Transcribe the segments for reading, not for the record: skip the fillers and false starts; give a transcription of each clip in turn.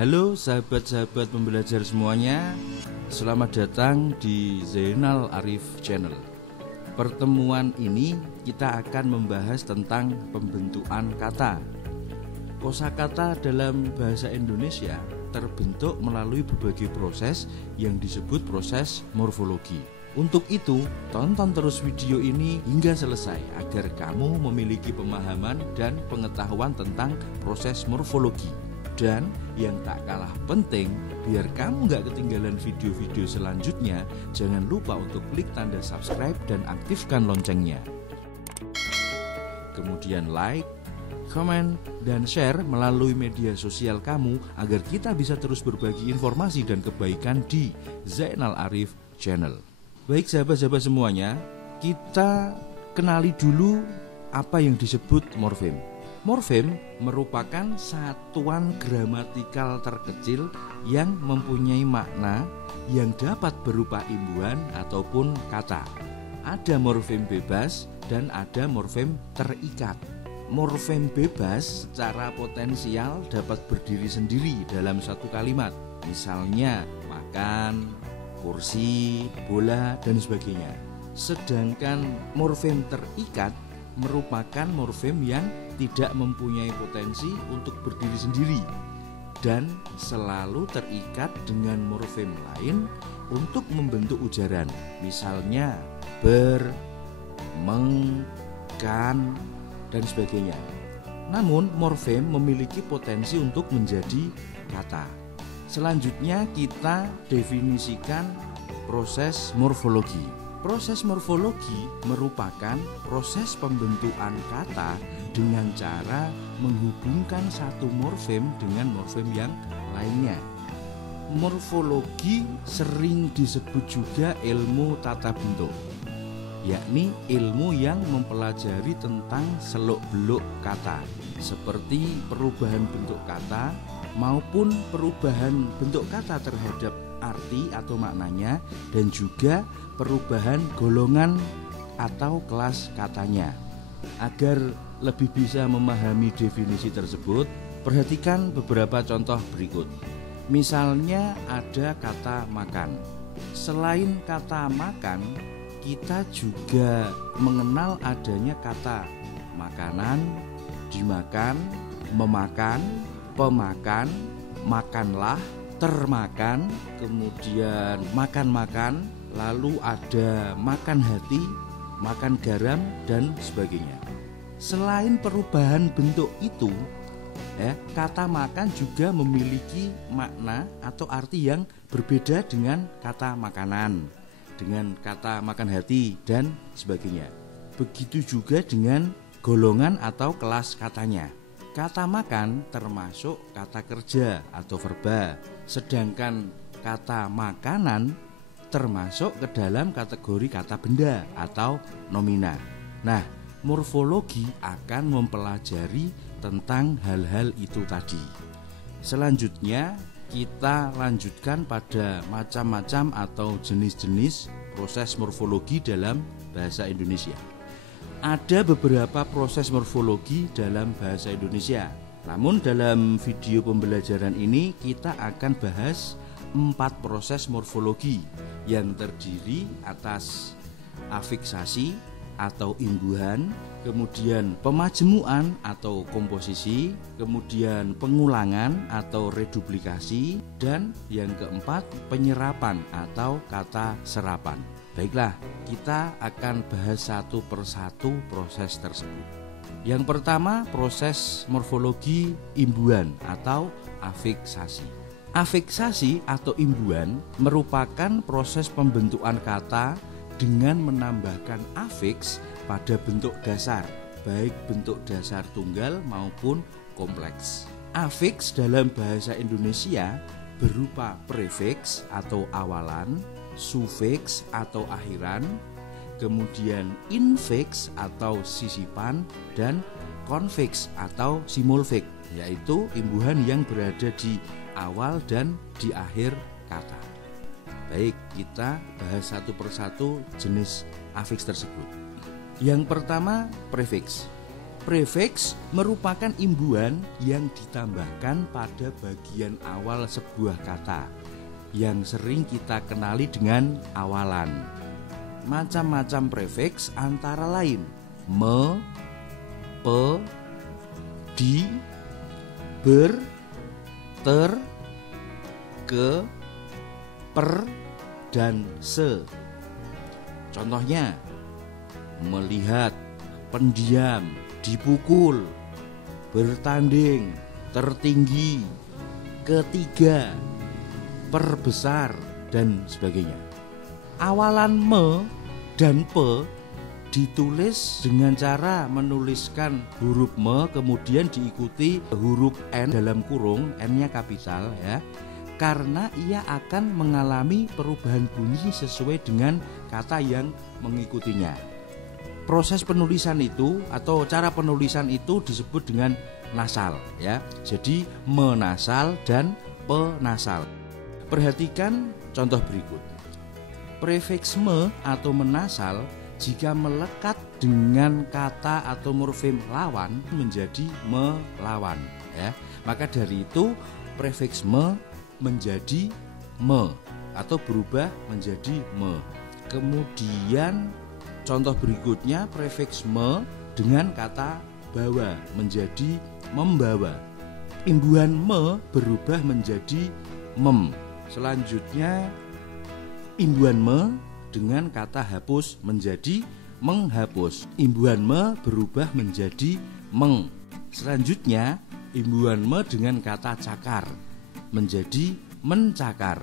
Halo sahabat-sahabat pembelajar semuanya, selamat datang di Zainal Arif Channel. Pertemuan ini kita akan membahas tentang pembentukan kata. Kosakata dalam bahasa Indonesia terbentuk melalui berbagai proses yang disebut proses morfologi. Untuk itu, tonton terus video ini hingga selesai agar kamu memiliki pemahaman dan pengetahuan tentang proses morfologi. Dan yang tak kalah penting, biar kamu gak ketinggalan video-video selanjutnya, jangan lupa untuk klik tanda subscribe dan aktifkan loncengnya. Kemudian like, komen, dan share melalui media sosial kamu agar kita bisa terus berbagi informasi dan kebaikan di Zainal Arif Channel. Baik sahabat-sahabat semuanya, kita kenali dulu apa yang disebut morfem. Morfem merupakan satuan gramatikal terkecil yang mempunyai makna yang dapat berupa imbuhan ataupun kata. Ada morfem bebas dan ada morfem terikat. Morfem bebas secara potensial dapat berdiri sendiri dalam satu kalimat. Misalnya makan, kursi, bola, dan sebagainya. Sedangkan morfem terikat merupakan morfem yang tidak mempunyai potensi untuk berdiri sendiri dan selalu terikat dengan morfem lain untuk membentuk ujaran. Misalnya ber, meng, kan, dan sebagainya. Namun morfem memiliki potensi untuk menjadi kata. Selanjutnya kita definisikan proses morfologi. Proses morfologi merupakan proses pembentukan kata dengan cara menghubungkan satu morfem dengan morfem yang lainnya. Morfologi sering disebut juga ilmu tata bentuk, yakni ilmu yang mempelajari tentang seluk-beluk kata, seperti perubahan bentuk kata maupun perubahan bentuk kata terhadap arti atau maknanya, dan juga perubahan golongan atau kelas katanya. Agar lebih bisa memahami definisi tersebut, perhatikan beberapa contoh berikut. Misalnya ada kata makan. Selain kata makan, kita juga mengenal adanya kata makanan, dimakan, memakan, pemakan, makanlah, termakan, kemudian makan-makan, lalu ada makan hati, makan garam, dan sebagainya. Selain perubahan bentuk itu, kata makan juga memiliki makna atau arti yang berbeda dengan kata makanan, dengan kata makan hati, dan sebagainya. Begitu juga dengan golongan atau kelas katanya. Kata makan termasuk kata kerja atau verba, sedangkan kata makanan termasuk ke dalam kategori kata benda atau nomina. Nah, morfologi akan mempelajari tentang hal-hal itu tadi. Selanjutnya kita lanjutkan pada macam-macam atau jenis-jenis proses morfologi dalam bahasa Indonesia. Ada beberapa proses morfologi dalam bahasa Indonesia. Namun dalam video pembelajaran ini kita akan bahas 4 proses morfologi yang terdiri atas afiksasi atau imbuhan, kemudian pemajemukan atau komposisi, kemudian pengulangan atau reduplikasi, dan yang keempat penyerapan atau kata serapan. Baiklah, kita akan bahas satu persatu proses tersebut. Yang pertama, proses morfologi imbuhan atau afiksasi. Afiksasi atau imbuhan merupakan proses pembentukan kata dengan menambahkan afiks pada bentuk dasar, baik bentuk dasar tunggal maupun kompleks. Afiks dalam bahasa Indonesia berupa prefiks atau awalan, sufiks atau akhiran, kemudian infiks atau sisipan, dan konfiks atau simulfik, yaitu imbuhan yang berada di awal dan di akhir kata. Baik, kita bahas satu persatu jenis afiks tersebut. Yang pertama, prefiks. Prefix merupakan imbuhan yang ditambahkan pada bagian awal sebuah kata yang sering kita kenali dengan awalan. Macam-macam prefix antara lain me, pe, di, ber, ter, ke, per, dan se. Contohnya melihat, pendiam, dipukul, bertanding, tertinggi, ketiga, perbesar, dan sebagainya. Awalan me dan pe ditulis dengan cara menuliskan huruf me kemudian diikuti huruf n dalam kurung, n-nya kapital ya. Karena ia akan mengalami perubahan bunyi sesuai dengan kata yang mengikutinya. Proses penulisan itu atau cara penulisan itu disebut dengan nasal ya. Jadi menasal dan penasal. Perhatikan contoh berikut. Prefix me atau menasal jika melekat dengan kata atau morfem lawan menjadi melawan ya. Maka dari itu prefix me menjadi me atau berubah menjadi me. Kemudian contoh berikutnya prefix me dengan kata bawa menjadi membawa. Imbuhan me berubah menjadi mem. Selanjutnya imbuhan me dengan kata hapus menjadi menghapus. Imbuhan me berubah menjadi meng. Selanjutnya imbuhan me dengan kata cakar menjadi mencakar.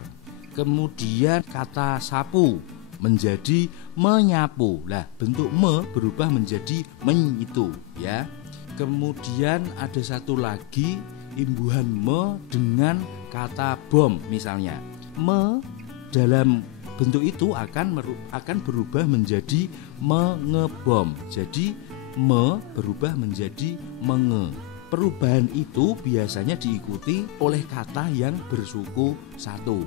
Kemudian kata sapu menjadi menyapu. Lah, bentuk me berubah menjadi men itu ya. Kemudian ada satu lagi imbuhan me dengan kata bom misalnya. Me dalam bentuk itu akan berubah menjadi mengebom. Jadi me berubah menjadi menge. Perubahan itu biasanya diikuti oleh kata yang bersuku satu.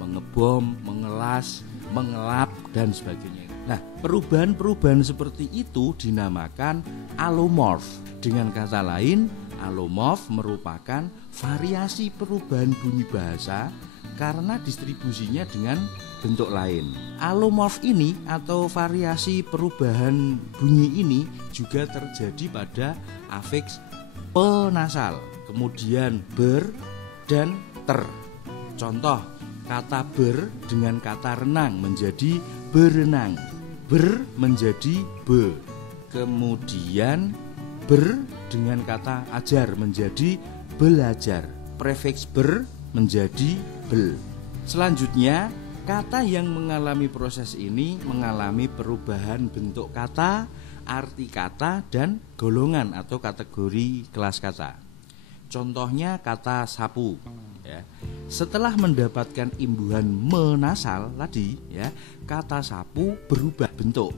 Mengebom, mengelas, mengelap, dan sebagainya. Nah, perubahan-perubahan seperti itu dinamakan alomorf. Dengan kata lain, alomorf merupakan variasi perubahan bunyi bahasa karena distribusinya dengan bentuk lain. Alomorf ini atau variasi perubahan bunyi ini juga terjadi pada afiks penasal, kemudian ber dan ter. Contoh, kata ber dengan kata renang menjadi berenang, ber menjadi be. Kemudian ber dengan kata ajar menjadi belajar, prefix ber menjadi bel. Selanjutnya, kata yang mengalami proses ini mengalami perubahan bentuk kata, arti kata, dan golongan atau kategori kelas kata. Contohnya kata sapu ya. Setelah mendapatkan imbuhan menasal tadi ya, kata sapu berubah bentuk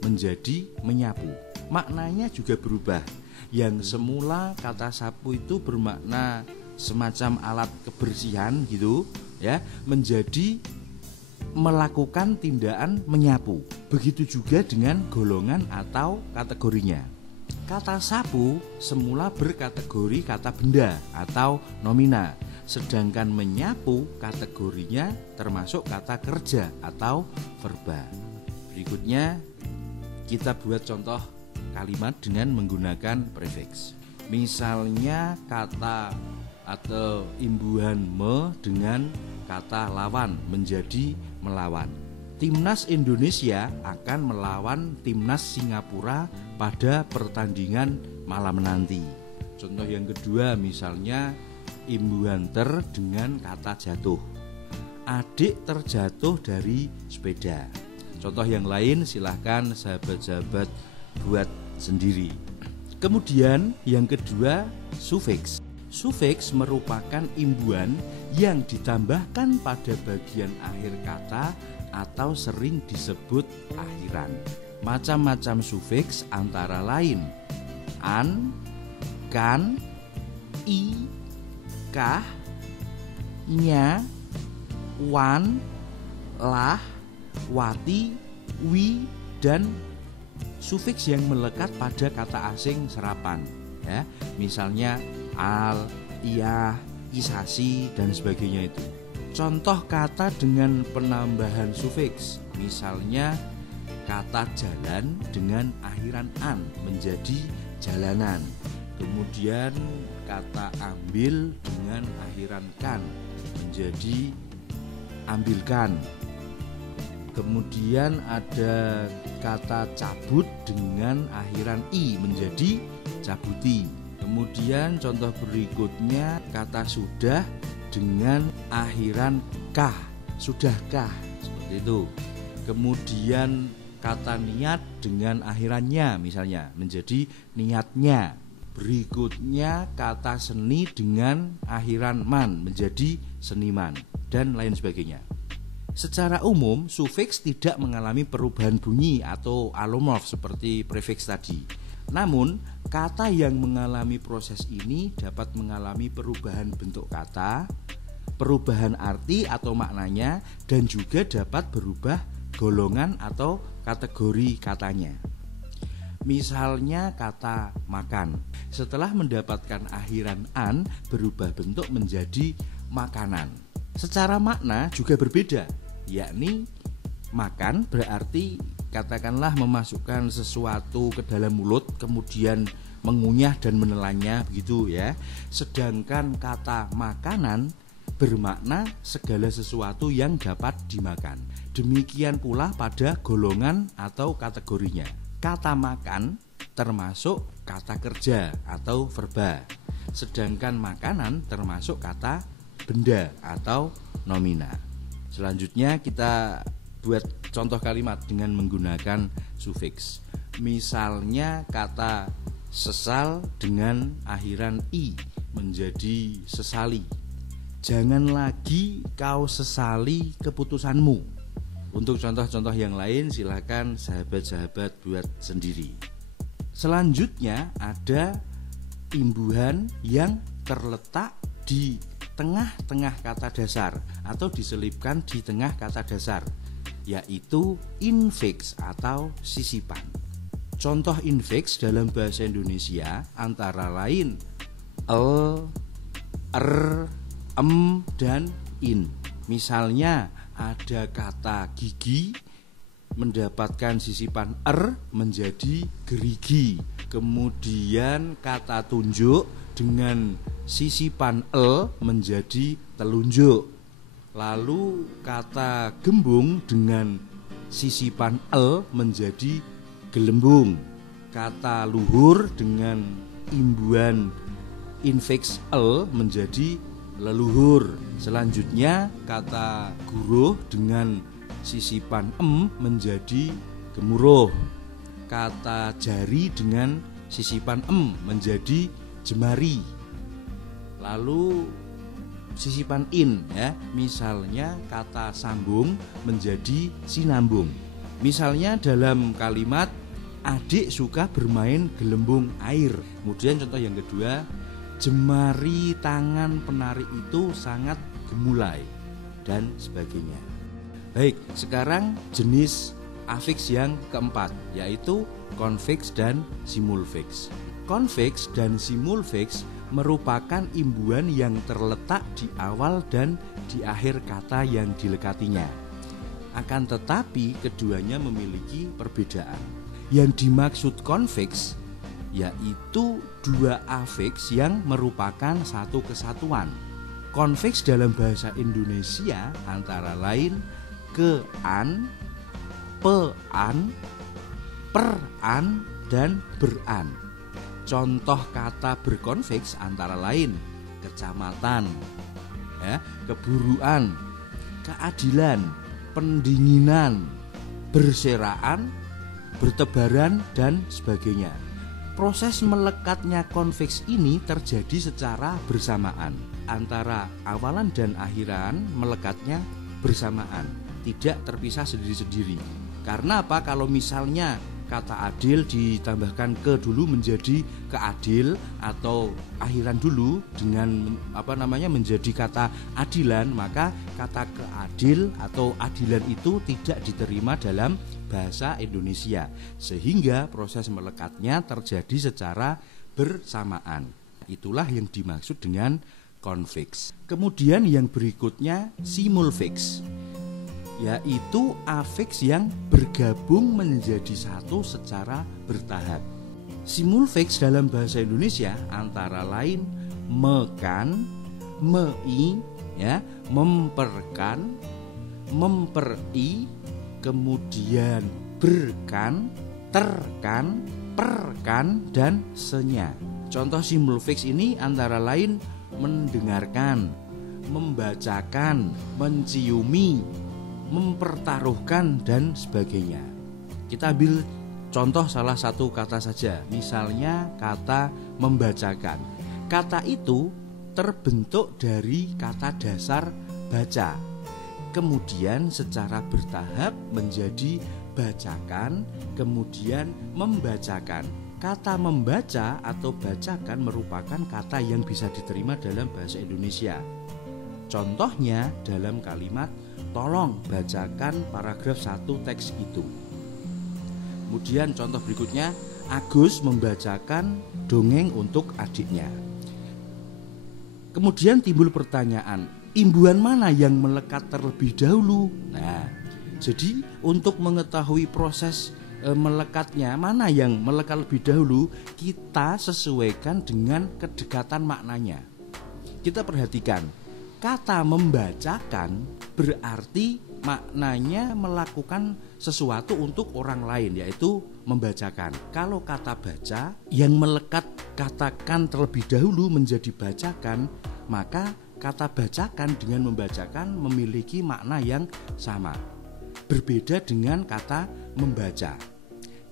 menjadi menyapu. Maknanya juga berubah. Yang semula kata sapu itu bermakna semacam alat kebersihan gitu ya, menjadi melakukan tindakan menyapu. Begitu juga dengan golongan atau kategorinya. Kata sapu semula berkategori kata benda atau nomina, sedangkan menyapu kategorinya termasuk kata kerja atau verba. Berikutnya kita buat contoh kalimat dengan menggunakan prefix. Misalnya kata atau imbuhan me dengan kata lawan menjadi melawan. Timnas Indonesia akan melawan Timnas Singapura pada pertandingan malam nanti. Contoh yang kedua misalnya imbuhan ter dengan kata jatuh. Adik terjatuh dari sepeda. Contoh yang lain silahkan sahabat-sahabat buat sendiri. Kemudian yang kedua sufiks. Sufiks merupakan imbuhan yang ditambahkan pada bagian akhir kata atau sering disebut akhiran. Macam-macam sufiks antara lain an, kan, i, kah, nya, wan, lah, wati, wi, dan sufiks yang melekat pada kata asing serapan, ya. Misalnya al, iyah, isasi dan sebagainya itu. Contoh kata dengan penambahan sufiks, misalnya kata jalan dengan akhiran an menjadi jalanan. Kemudian kata ambil dengan akhiran kan menjadi ambilkan. Kemudian ada kata cabut dengan akhiran i menjadi cabuti. Kemudian contoh berikutnya kata sudah dengan akhiran kah, sudahkah, seperti itu. Kemudian kata niat dengan akhirannya misalnya menjadi niatnya. Berikutnya kata seni dengan akhiran man menjadi seniman dan lain sebagainya. Secara umum, sufiks tidak mengalami perubahan bunyi atau alomorf seperti prefiks tadi. Namun, kata yang mengalami proses ini dapat mengalami perubahan bentuk kata, perubahan arti atau maknanya, dan juga dapat berubah golongan atau kategori katanya. Misalnya kata makan, setelah mendapatkan akhiran an berubah bentuk menjadi makanan. Secara makna juga berbeda, yakni makan berarti katakanlah memasukkan sesuatu ke dalam mulut kemudian mengunyah dan menelannya, begitu ya. Sedangkan kata makanan bermakna segala sesuatu yang dapat dimakan. Demikian pula pada golongan atau kategorinya. Kata makan termasuk kata kerja atau verba, sedangkan makanan termasuk kata benda atau nomina. Selanjutnya kita buat contoh kalimat dengan menggunakan sufiks. Misalnya kata sesal dengan akhiran i menjadi sesali. Jangan lagi kau sesali keputusanmu. Untuk contoh-contoh yang lain silakan sahabat-sahabat buat sendiri. Selanjutnya ada imbuhan yang terletak di tengah-tengah kata dasar atau diselipkan di tengah kata dasar, yaitu infiks atau sisipan. Contoh infiks dalam bahasa Indonesia antara lain dan in. Misalnya ada kata gigi mendapatkan sisipan menjadi gerigi. Kemudian kata tunjuk dengan sisipan menjadi telunjuk. Lalu kata gembung dengan sisipan menjadi gelembung. Kata luhur dengan imbuhan infiks menjadi leluhur. Selanjutnya kata guruh dengan sisipan menjadi gemuruh. Kata jari dengan sisipan menjadi jemari. Lalu sisipan in ya. Misalnya kata sambung menjadi sinambung. Misalnya dalam kalimat adik suka bermain gelembung air. Kemudian contoh yang kedua, jemari tangan penari itu sangat gemulai dan sebagainya. Baik, sekarang jenis afiks yang keempat, yaitu konfiks dan simulfiks. Konfiks dan simulfiks merupakan imbuhan yang terletak di awal dan di akhir kata yang dilekatinya. Akan tetapi keduanya memiliki perbedaan. Yang dimaksud konfiks yaitu dua afiks yang merupakan satu kesatuan. Konfiks dalam bahasa Indonesia antara lain ke-an, pe-an, per-an, dan ber-an. Contoh kata berkonfiks antara lain kecamatan, ya, keburuan, keadilan, pendinginan, berseraan, bertebaran, dan sebagainya. Proses melekatnya konfiks ini terjadi secara bersamaan. Antara awalan dan akhiran melekatnya bersamaan, tidak terpisah sendiri-sendiri. Karena apa? Kalau misalnya kata adil ditambahkan ke dulu menjadi keadil, atau akhiran dulu dengan menjadi kata adilan, maka kata keadil atau adilan itu tidak diterima dalam bahasa Indonesia, sehingga proses melekatnya terjadi secara bersamaan. Itulah yang dimaksud dengan konfiks. Kemudian yang berikutnya simulfiks, yaitu afiks yang bergabung menjadi satu secara bertahap. Simulfiks dalam bahasa Indonesia antara lain mekan, mei, ya, memperkan, memperi, kemudian berkan, terkan, perkan, dan senya. Contoh simulfiks ini antara lain mendengarkan, membacakan, menciumi, mempertaruhkan, dan sebagainya. Kita ambil contoh salah satu kata saja, misalnya kata membacakan. Kata itu terbentuk dari kata dasar baca, kemudian secara bertahap menjadi bacakan, kemudian membacakan. Kata membaca atau bacakan merupakan kata yang bisa diterima dalam bahasa Indonesia. Contohnya dalam kalimat tolong bacakan paragraf 1 teks itu. Kemudian contoh berikutnya, Agus membacakan dongeng untuk adiknya. Kemudian timbul pertanyaan, imbuhan mana yang melekat terlebih dahulu? Nah, jadi untuk mengetahui proses melekatnya, mana yang melekat lebih dahulu, kita sesuaikan dengan kedekatan maknanya. Kita perhatikan, kata membacakan berarti maknanya melakukan sesuatu untuk orang lain, yaitu membacakan. Kalau kata baca yang melekat katakan terlebih dahulu menjadi bacakan, maka kata bacakan dengan membacakan memiliki makna yang sama, berbeda dengan kata membaca.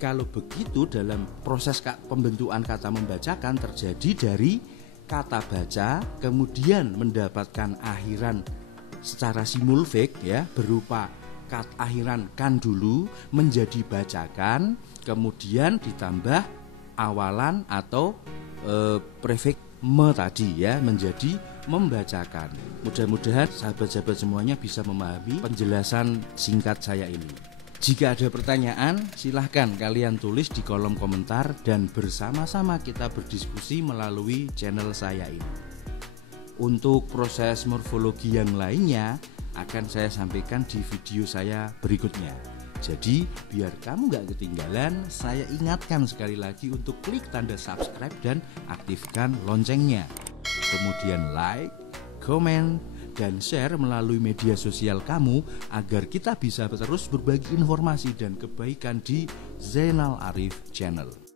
Kalau begitu, dalam proses pembentukan kata membacakan terjadi dari kata baca kemudian mendapatkan akhiran secara simulfik, ya, berupa akhiran kan dulu menjadi bacakan, kemudian ditambah awalan atau prefix me tadi, ya, menjadi membacakan. Mudah-mudahan sahabat-sahabat semuanya bisa memahami penjelasan singkat saya ini. Jika ada pertanyaan, silahkan kalian tulis di kolom komentar dan bersama-sama kita berdiskusi melalui channel saya ini. Untuk proses morfologi yang lainnya akan saya sampaikan di video saya berikutnya. Jadi biar kamu gak ketinggalan, saya ingatkan sekali lagi untuk klik tanda subscribe dan aktifkan loncengnya. Kemudian like, komen, dan share melalui media sosial kamu agar kita bisa terus berbagi informasi dan kebaikan di Zainal Arif Channel.